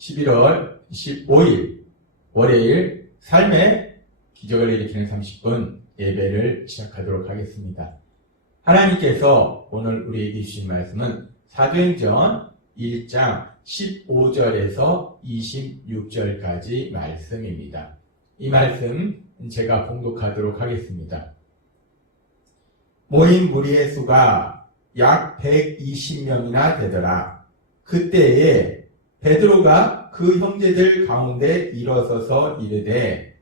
11월 15일 월요일 삶의 기적을 일으키는 30분 예배를 시작하도록 하겠습니다. 하나님께서 오늘 우리에게 주신 말씀은 사도행전 1장 15절에서 26절까지 말씀입니다. 이 말씀 제가 봉독하도록 하겠습니다. 모인 무리의 수가 약 120명이나 되더라. 그때에 베드로가 그 형제들 가운데 일어서서 이르되,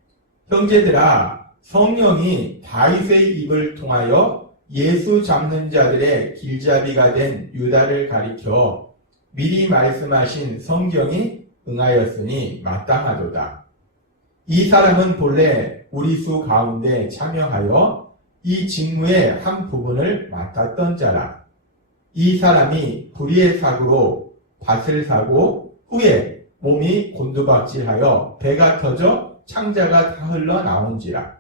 형제들아, 성령이 다윗의 입을 통하여 예수 잡는 자들의 길잡이가 된 유다를 가리켜 미리 말씀하신 성경이 응하였으니 마땅하도다. 이 사람은 본래 우리 수 가운데 참여하여 이 직무의 한 부분을 맡았던 자라. 이 사람이 불의의 사고로 밭을 사고 후에 몸이 곤두박질하여 배가 터져 창자가 다 흘러나온지라.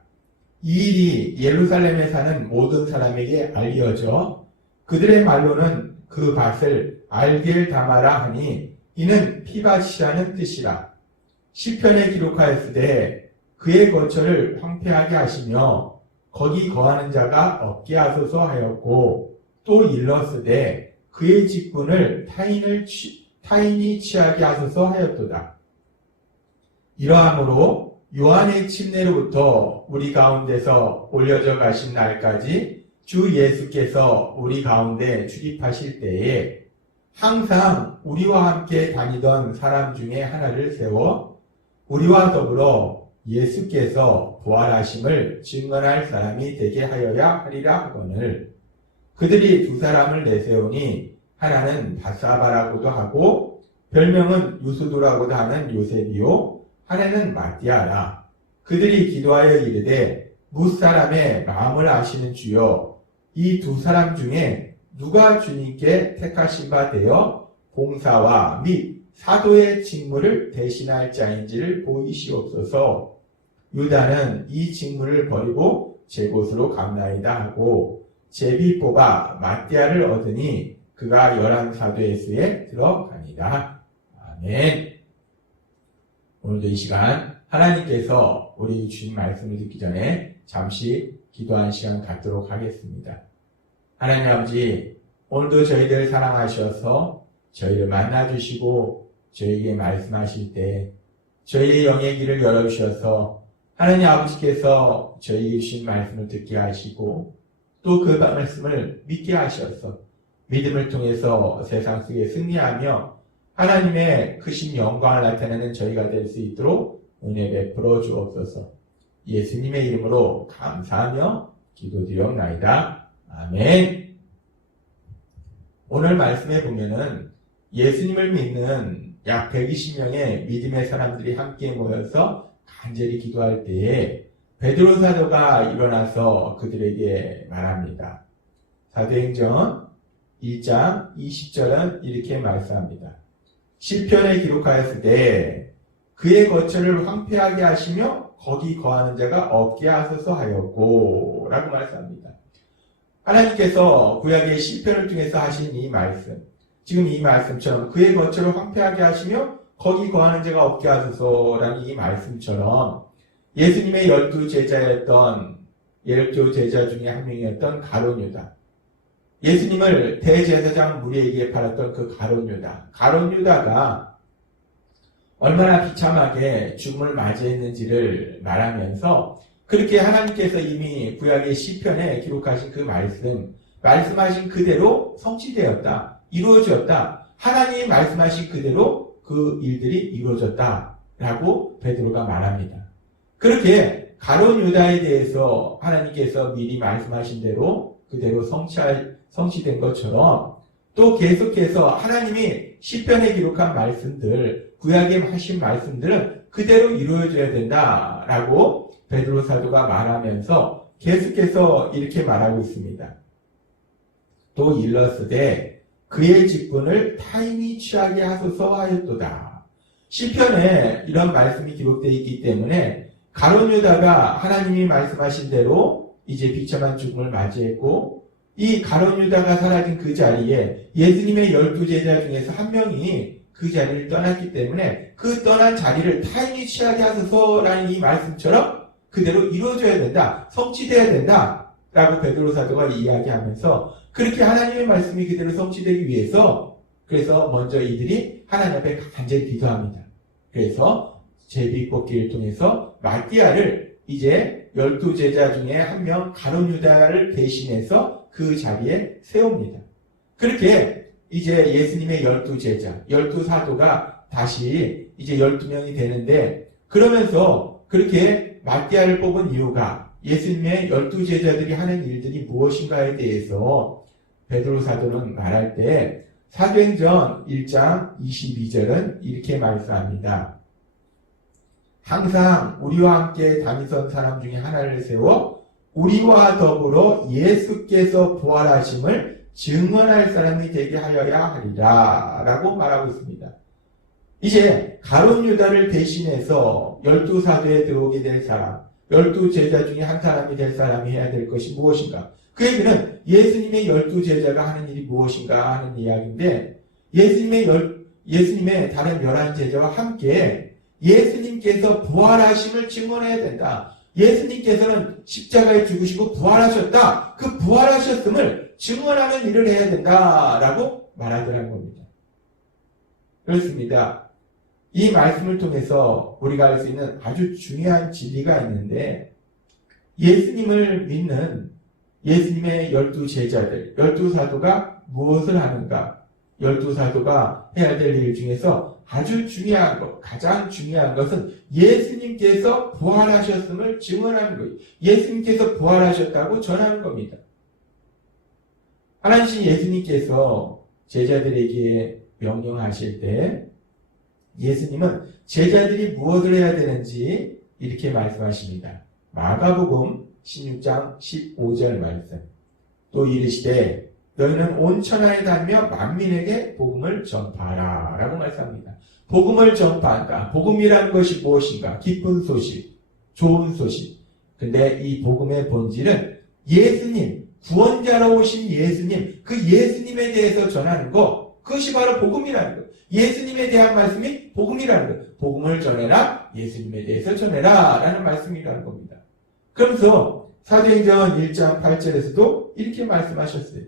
이 일이 예루살렘에 사는 모든 사람에게 알려져 그들의 말로는 그 밭을 알겔다마라 하니 이는 피밭이라는 뜻이라. 시편에 기록하였으되 그의 거처를 황폐하게 하시며 거기 거하는 자가 없게 하소서 하였고, 또 일렀으되 그의 직분을 타인이 취하게 하소서 하였도다. 이러함으로 요한의 침례로부터 우리 가운데서 올려져 가신 날까지 주 예수께서 우리 가운데 출입하실 때에 항상 우리와 함께 다니던 사람 중에 하나를 세워 우리와 더불어 예수께서 부활하심을 증언할 사람이 되게 하여야 하리라 하거늘, 그들이 두 사람을 내세우니 하나는 바사바라고도 하고 별명은 유수도라고도 하는 요셉이요, 하나는 마띠아라. 그들이 기도하여 이르되, 뭇사람의 마음을 아시는 주여, 이 두 사람 중에 누가 주님께 택하신 바 되어 봉사와 및 사도의 직무를 대신할 자인지를 보이시옵소서. 유다는 이 직무를 버리고 제 곳으로 갔나이다 하고 제비 뽑아 마띠아를 얻으니 그가 11사도의 수에 들어가니라. 아멘. 오늘도 이 시간 하나님께서 우리 주신 말씀을 듣기 전에 잠시 기도한 시간 갖도록 하겠습니다. 하나님 아버지, 오늘도 저희들 사랑하셔서 저희를 만나주시고 저희에게 말씀하실 때 저희의 영의 길을 열어주셔서 하나님 아버지께서 저희에게 주신 말씀을 듣게 하시고 또 그 말씀을 믿게 하셔서 믿음을 통해서 세상 속에 승리하며 하나님의 크신 영광을 나타내는 저희가 될 수 있도록 은혜 베풀어 주옵소서. 예수님의 이름으로 감사하며 기도드리옵나이다. 아멘. 오늘 말씀에 보면은 예수님을 믿는 약 120명의 믿음의 사람들이 함께 모여서 간절히 기도할 때에 베드로 사도가 일어나서 그들에게 말합니다. 사도행전 1장 20절은 이렇게 말씀합니다. 시편에 기록하였으되 그의 거처를 황폐하게 하시며 거기 거하는 자가 없게 하소서 하였고 라고 말씀합니다. 하나님께서 구약의 시편을 통해서 하신 이 말씀, 지금 이 말씀처럼 그의 거처를 황폐하게 하시며 거기 거하는 자가 없게 하소서라는 이 말씀처럼 예수님의 12 제자 중에 한 명이었던 가룟 유다, 예수님을 대제사장 무리에게 팔았던 그 가룟 유다가 얼마나 비참하게 죽음을 맞이했는지를 말하면서 그렇게 하나님께서 이미 구약의 시편에 기록하신 그 말씀하신 그대로 성취되었다, 이루어졌다, 하나님이 말씀하신 그대로 그 일들이 이루어졌다라고 베드로가 말합니다. 그렇게 가룟 유다에 대해서 하나님께서 미리 말씀하신 대로 그대로 성취된 것처럼 또 계속해서 하나님이 시편에 기록한 말씀들, 구약에 하신 말씀들은 그대로 이루어져야 된다라고 베드로 사도가 말하면서 계속해서 이렇게 말하고 있습니다. 또 일렀으되 그의 직분을 타인이 취하게 하소서 하였도다. 시편에 이런 말씀이 기록되어 있기 때문에 가룟 유다가 하나님이 말씀하신 대로 이제 비참한 죽음을 맞이했고, 이 가룟 유다가 사라진 그 자리에 예수님의 12 제자 중에서 한 명이 그 자리를 떠났기 때문에 그 떠난 자리를 타인이 취하게 하소서라는 이 말씀처럼 그대로 이루어져야 된다. 성취돼야 된다. 라고 베드로 사도가 이야기하면서 그렇게 하나님의 말씀이 그대로 성취되기 위해서 그래서 먼저 이들이 하나님 앞에 간절히 기도합니다. 그래서 제비뽑기를 통해서 마띠아를 이제 12제자 중에 한 명 가룟 유다를 대신해서 그 자리에 세웁니다. 그렇게 이제 예수님의 12제자, 12사도가 다시 이제 12명이 되는데 그러면서 그렇게 마띠아를 뽑은 이유가 예수님의 12제자들이 하는 일들이 무엇인가에 대해서 베드로 사도는 말할 때 사도행전 1장 22절은 이렇게 말씀합니다. 항상 우리와 함께 다니던 사람 중에 하나를 세워 우리와 더불어 예수께서 부활하심을 증언할 사람이 되게 하여야 하리라 라고 말하고 있습니다. 이제 가룟 유다를 대신해서 12사도에 들어오게 될 사람, 12제자 중에 한 사람이 될 사람이 해야 될 것이 무엇인가? 그 얘기는 예수님의 12제자가 하는 일이 무엇인가 하는 이야기인데 예수님의 다른 11제자와 함께 예수님께서 부활하심을 증언해야 된다. 예수님께서는 십자가에 죽으시고 부활하셨다. 그 부활하셨음을 증언하는 일을 해야 된다라고 말하더라는 겁니다. 그렇습니다. 이 말씀을 통해서 우리가 알 수 있는 아주 중요한 진리가 있는데 예수님을 믿는 예수님의 12제자들, 12사도가 무엇을 하는가? 12사도가 해야 될 일 중에서 아주 중요한 것, 가장 중요한 것은 예수님께서 부활하셨음을 증언하는 거예요. 예수님께서 부활하셨다고 전하는 겁니다. 하나님 예수님께서 제자들에게 명령하실 때 예수님은 제자들이 무엇을 해야 되는지 이렇게 말씀하십니다. 마가복음 16장 15절 말씀. 또 이르시되 너희는 온 천하에 다니며 만민에게 복음을 전파하라 라고 말씀합니다. 복음을 전파한다. 복음이라는 것이 무엇인가? 기쁜 소식, 좋은 소식. 근데 이 복음의 본질은 예수님, 구원자로 오신 예수님, 그 예수님에 대해서 전하는 것, 그것이 바로 복음이라는 것. 예수님에 대한 말씀이 복음이라는 것. 복음을 전해라, 예수님에 대해서 전해라 라는 말씀이라는 겁니다. 그러면서 사도행전 1장 8절에서도 이렇게 말씀하셨어요.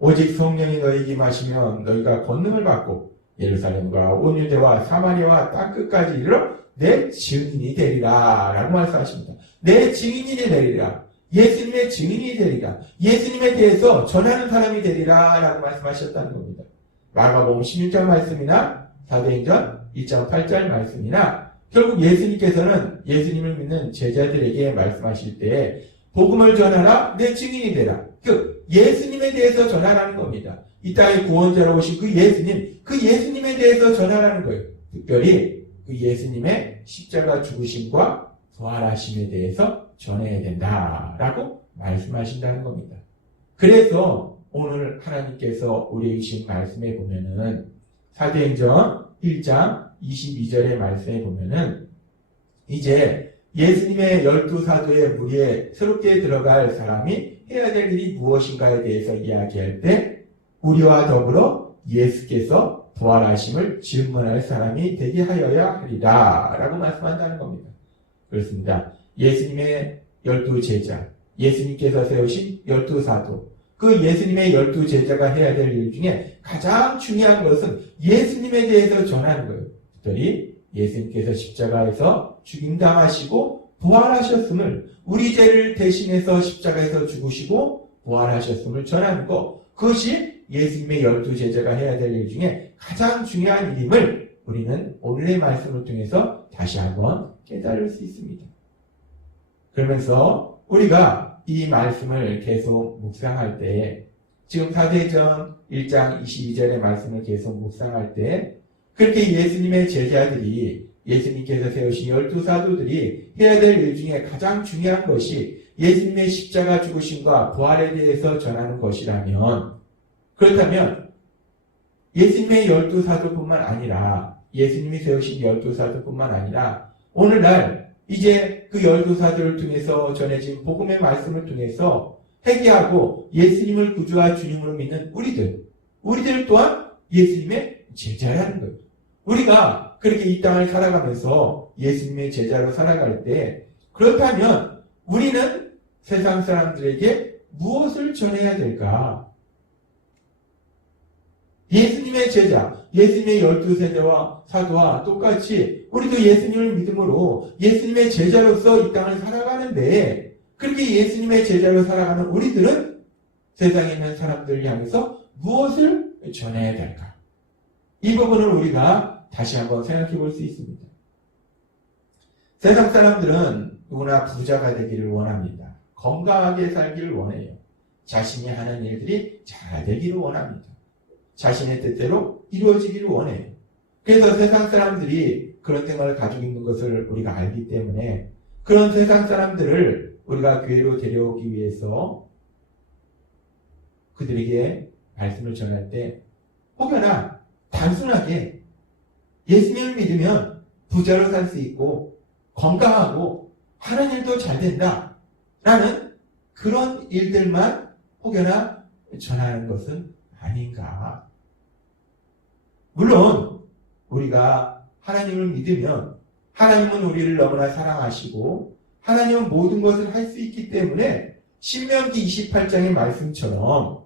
오직 성령이 너희에게 임하시면 너희가 권능을 받고 예루살렘과 온 유대와 사마리아와 땅끝까지 이르러 내 증인이 되리라 라고 말씀하십니다. 내 증인이 되리라. 예수님의 증인이 되리라. 예수님에 대해서 전하는 사람이 되리라 라고 말씀하셨다는 겁니다. 마가복음 16장 말씀이나 사도행전 2장 8절 말씀이나 결국 예수님께서는 예수님을 믿는 제자들에게 말씀하실 때 복음을 전하라, 내 증인이 되라. 예수님에 대해서 전하라는 겁니다. 이 땅에 구원자로 오신 그 예수님에 대해서 전하라는 거예요. 특별히 그 예수님의 십자가 죽으심과 부활하심에 대해서 전해야 된다라고 말씀하신다는 겁니다. 그래서 오늘 하나님께서 우리에게 주신 말씀에 보면은 사도행전 1장 22절의 말씀에 보면은 이제 예수님의 12사도의 무리에 새롭게 들어갈 사람이 해야 될 일이 무엇인가에 대해서 이야기할 때 우리와 더불어 예수께서 부활하심을 증언할 사람이 되게 하여야 하리라 라고 말씀한다는 겁니다. 그렇습니다. 예수님의 12제자, 예수님께서 세우신 12사도, 그 예수님의 12제자가 해야 될 일 중에 가장 중요한 것은 예수님에 대해서 전하는 거예요. 특별히 예수님께서 십자가에서 죽임당하시고 부활하셨음을, 우리 죄를 대신해서 십자가에서 죽으시고 부활하셨음을 전하는 것, 그것이 예수님의 12제자가 해야 될 일 중에 가장 중요한 일임을 우리는 오늘의 말씀을 통해서 다시 한번 깨달을 수 있습니다. 그러면서 우리가 이 말씀을 계속 묵상할 때, 지금 사도행전 1장 22절의 말씀을 계속 묵상할 때 그렇게 예수님의 제자들이, 예수님께서 세우신 12사도들이 해야 될 일 중에 가장 중요한 것이 예수님의 십자가 죽으심과 부활에 대해서 전하는 것이라면, 그렇다면 예수님의 12사도뿐만 아니라, 예수님이 세우신 12사도뿐만 아니라 오늘날 이제 그 12사도를 통해서 전해진 복음의 말씀을 통해서 회개하고 예수님을 구주와 주님으로 믿는 우리들 또한 예수님의 제자라는 거예요. 우리가 그렇게 이 땅을 살아가면서 예수님의 제자로 살아갈 때 그렇다면 우리는 세상 사람들에게 무엇을 전해야 될까? 예수님의 제자, 예수님의 12세자와 사도와 똑같이 우리도 예수님을 믿음으로 예수님의 제자로서 이 땅을 살아가는데 그렇게 예수님의 제자로 살아가는 우리들은 세상에 있는 사람들을 향해서 무엇을 전해야 될까? 이 부분을 우리가 다시 한번 생각해 볼 수 있습니다. 세상 사람들은 누구나 부자가 되기를 원합니다. 건강하게 살기를 원해요. 자신이 하는 일들이 잘 되기를 원합니다. 자신의 뜻대로 이루어지기를 원해요. 그래서 세상 사람들이 그런 생각을 가지고 있는 것을 우리가 알기 때문에 그런 세상 사람들을 우리가 교회로 데려오기 위해서 그들에게 말씀을 전할 때 혹여나 단순하게 예수님을 믿으면 부자로 살 수 있고 건강하고 하는 일도 잘 된다 라는 그런 일들만 혹여나 전하는 것은 아닌가. 물론 우리가 하나님을 믿으면 하나님은 우리를 너무나 사랑하시고 하나님은 모든 것을 할 수 있기 때문에 신명기 28장의 말씀처럼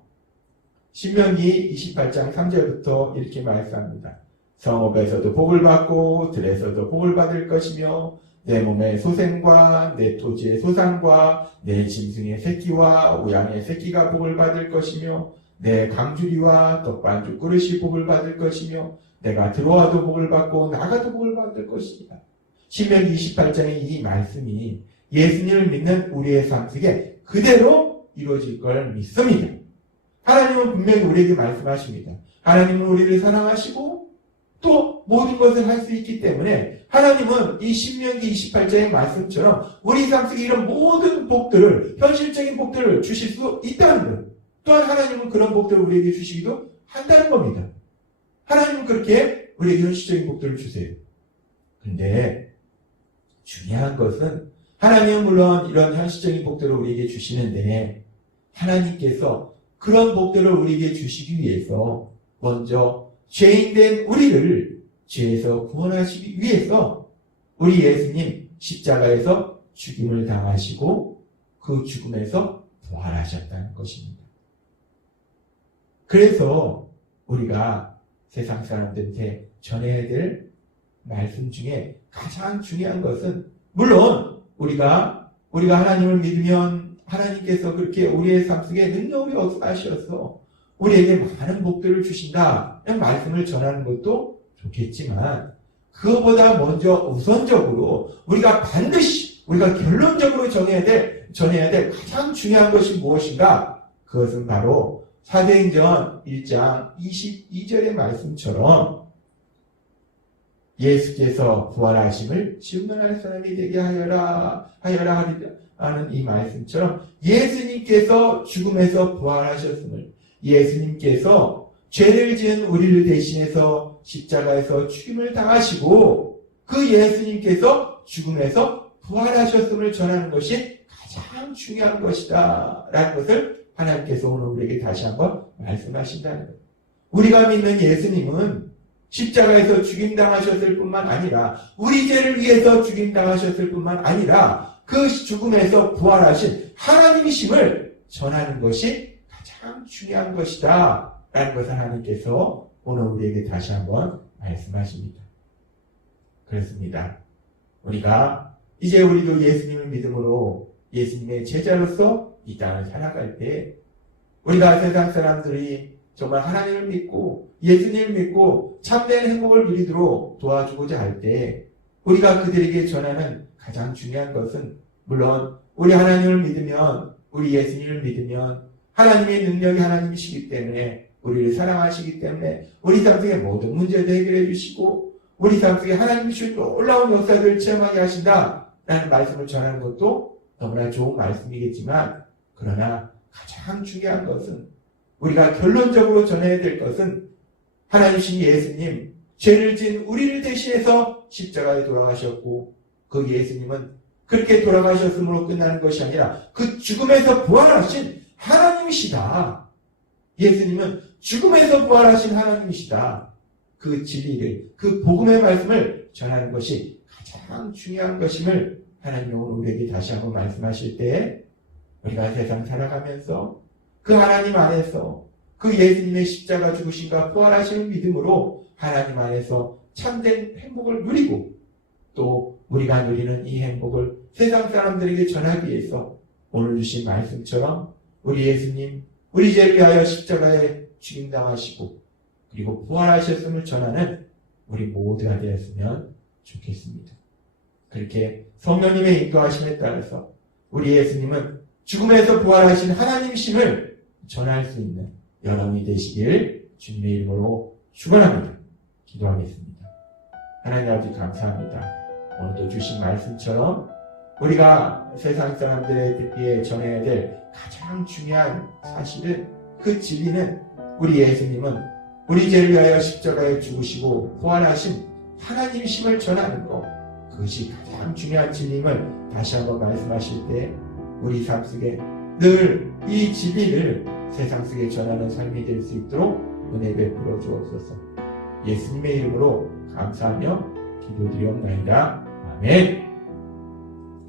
신명기 28장 3절부터 이렇게 말씀합니다. 성읍에서도 복을 받고 들에서도 복을 받을 것이며 내 몸의 소생과 내 토지의 소산과 내 짐승의 새끼와 우양의 새끼가 복을 받을 것이며 내 강주리와 떡반죽 그릇이 복을 받을 것이며 내가 들어와도 복을 받고 나가도 복을 받을 것이다. 신명기 28장의 이 말씀이 예수님을 믿는 우리의 삶 속에 그대로 이루어질 걸 믿습니다. 하나님은 분명히 우리에게 말씀하십니다. 하나님은 우리를 사랑하시고 또 모든 것을 할 수 있기 때문에 하나님은 이 신명기 28장의 말씀처럼 우리 삶 속에 이런 모든 복들을 현실적인 복들을 주실 수 있다는 거예요. 또한 하나님은 그런 복들을 우리에게 주시기도 한다는 겁니다. 하나님은 그렇게 우리에게 현실적인 복들을 주세요. 근데 중요한 것은 하나님은 물론 이런 현실적인 복들을 우리에게 주시는데 하나님께서 그런 복들을 우리에게 주시기 위해서 먼저 죄인된 우리를 죄에서 구원하시기 위해서 우리 예수님 십자가에서 죽임을 당하시고 그 죽음에서 부활하셨다는 것입니다. 그래서 우리가 세상 사람들한테 전해야 될 말씀 중에 가장 중요한 것은 물론 우리가 하나님을 믿으면 하나님께서 그렇게 우리의 삶 속에 능력이 역사하셔서 우리에게 많은 복들을 주신다 이런 말씀을 전하는 것도 좋겠지만 그것보다 먼저 우선적으로 우리가 반드시 우리가 결론적으로 전해야 될 가장 중요한 것이 무엇인가? 그것은 바로 사도행전 1장 22절의 말씀처럼 예수께서 부활하심을 증언할 사람이 되게 하여라 하는 이 말씀처럼 예수님께서 죽음에서 부활하셨음을 예수님께서 죄를 지은 우리를 대신해서 십자가에서 죽임을 당하시고 그 예수님께서 죽음에서 부활하셨음을 전하는 것이 가장 중요한 것이다 라는 것을 하나님께서 오늘 우리에게 다시 한번 말씀하신다는 거예요. 우리가 믿는 예수님은 십자가에서 죽임당하셨을 뿐만 아니라 우리 죄를 위해서 죽임당하셨을 뿐만 아니라 그 죽음에서 부활하신 하나님이심을 전하는 것이 가장 중요한 것이다 라는 것을 하나님께서 오늘 우리에게 다시 한번 말씀하십니다. 그렇습니다. 이제 우리도 예수님을 믿음으로 예수님의 제자로서 이 땅을 살아갈 때 우리가 세상 사람들이 정말 하나님을 믿고 예수님을 믿고 참된 행복을 누리도록 도와주고자 할 때 우리가 그들에게 전하는 가장 중요한 것은 물론 우리 하나님을 믿으면 우리 예수님을 믿으면 하나님의 능력이 하나님이시기 때문에 우리를 사랑하시기 때문에 우리 삶 속의 모든 문제도 해결해 주시고 우리 삶 속에 하나님이 주신 놀라운 역사들을 체험하게 하신다라는 말씀을 전하는 것도 너무나 좋은 말씀이겠지만 그러나 가장 중요한 것은 우리가 결론적으로 전해야 될 것은 하나님이신 예수님 죄를 지은 우리를 대신해서 십자가에 돌아가셨고 그 예수님은 그렇게 돌아가셨음으로 끝나는 것이 아니라 그 죽음에서 부활하신 하나님이시다. 예수님은 죽음에서 부활하신 하나님이시다. 그 진리를, 그 복음의 말씀을 전하는 것이 가장 중요한 것임을 하나님은 우리에게 다시 한번 말씀하실 때, 우리가 세상 살아가면서 그 하나님 안에서 그 예수님의 십자가 죽으심과 부활하시는 믿음으로 하나님 안에서 참된 행복을 누리고, 또 우리가 누리는 이 행복을 세상 사람들에게 전하기 위해서 오늘 주신 말씀처럼 우리 예수님, 우리 죄를 위하여 십자가에 죽임당하시고 그리고 부활하셨음을 전하는 우리 모두가 되었으면 좋겠습니다. 그렇게 성령님의 인도하심에 따라서 우리 예수님은 죽음에서 부활하신 하나님이심을 전할 수 있는 여러분이 되시길 주님의 이름으로 축원합니다. 기도하겠습니다. 하나님 아버지 감사합니다. 오늘도 주신 말씀처럼 우리가 세상 사람들의 듣기에 전해야 될 가장 중요한 사실은, 그 진리는 우리 예수님은 우리 죄를 위하여 십자가에 죽으시고 부활하신 하나님이심을 전하는 것, 그것이 가장 중요한 진리임을 다시 한번 말씀하실 때 우리 삶 속에 늘 이 진리를 세상 속에 전하는 삶이 될 수 있도록 은혜 베풀어 주옵소서. 예수님의 이름으로 감사하며 기도드리옵나이다. 아멘.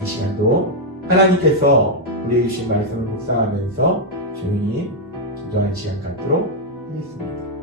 이 시간도 하나님께서 우리에게 주신 말씀을 묵상하면서 조용히 기도하는 시간 갖도록 하겠습니다.